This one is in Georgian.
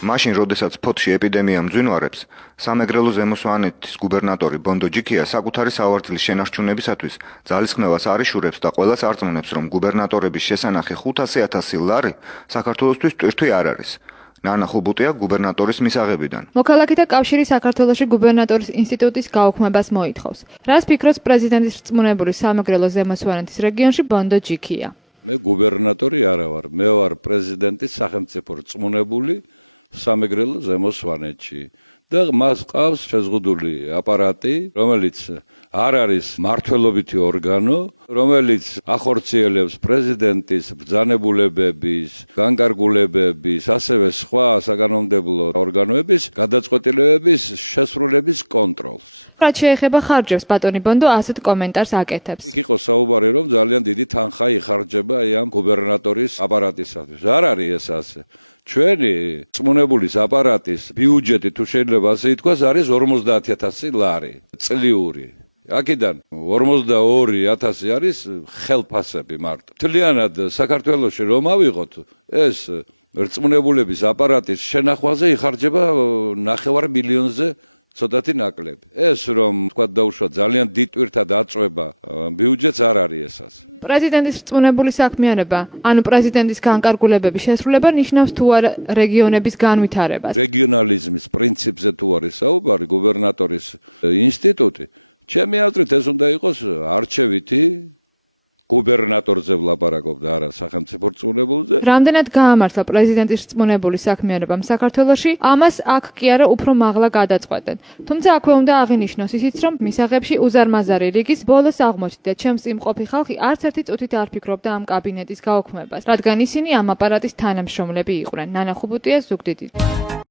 მაშინ, როდესაც ფოთში ეპიდემია მძვინვარებს, სამეგრელო ზემო სვანეთის გუბერნატორი ბონდო ჯიქია საკუთარი სავარძლის შენარჩუნებისათვის ძალისხმევას არ იშურებს და ყველას არწმუნებს, რომ გუბერნატორების შესანახი 500,000 ლარი საქართველოსთვის ტვირთვი არ არის. ნანა ხუბუტია გუბერნატორის მისაღებიდან. მოქალაქეთა კავშირი საქართველოში გუბერნატორის ინსტიტუტის გაუქმებას მოითხოვს. რას ფიქრობს პრეზიდენტის რწმუნებული სამეგრელო ზემო სვანეთის რეგიონში ბონდო ჯიქია? მე გუბერნატორი არა ვარ, მე ვარ პრეზიდენტის სახელმწიფო რწმუნებული სამეგრელო ზემო სვანეთში. და მას ყავს შეზღუდული აპარატი, რომელიც არ არის მმართველობითი ორგანო, რომელიც ახორციელებს პრეზიდენტის ბრძანებულებების, განკარგულებების, ასევე სხვა საკანონმდებლო ორგანოების გადაწყვეტილებების შესრულების კონტროლს. რაც შეეხება ხარჯებს, ბატონი ბონდო ასეთ კომენტარს აკეთებს. იქ იყო საუბარი, რომ ძალიან დიდი თანხა იხარჯება ამ გუბერნატორის აპარატისათვის. არ არის ეს ასე. ჩვენი რწმუნებულის აპარატის ბიუჯეტი, თუ შეიძლება ასე ითქვას, არის 50,000 ლარი წლიური. აქედან 42,000 არის ხელფასები მარტო. მთლიანად საქართველოში რომ ავიღოთ, ეს რწმუნებულების აპარატის შენახვაზე იხარჯება 9 მილიონზე ცოტათი ნაკლები. ეს რომ თქვა დაუშვა ძალიან დიდ ტვირთად აწვება ბიუჯეტს არ არის ეს ასე. პრეზიდენტის რწმუნებული საქმიანობა, ანუ პრეზიდენტის განკარგულებების შესრულება ნიშნავს თუ არა რეგიონების განვითარებას. რეგიონალიზმის პრინციპზე თუ არის საუბარი, გუბერნატორის ინსტიტუტი, ჩემი აზრით ეს უნდა იყოს არჩევითი გუბერნატორზე ვლაპარაკობ და არა სახელმწიფო რწმუნებულზე. რამდენად გაამართლა პრეზიდენტის რწმუნებული საქმიანობამ საქართველოში, ამას აქ კი არა უფრო მაღლა გადაწყვეტენ. თუმცა აქვე უნდა აღინიშნოს ისიც, რომ მისაღებში უზარმაზარი რიგის ბოლოს აღმოჩნდა, ჩემს იმყოფი ხალხი არც ერთი წუთით არ ფიქრობდა ამ კაბინეტის გაუქმებას, რადგან ისინი ამ აპარატის თანამშრომლები იყვნენ. ნანა ხუბუტია, ზუგდიდით.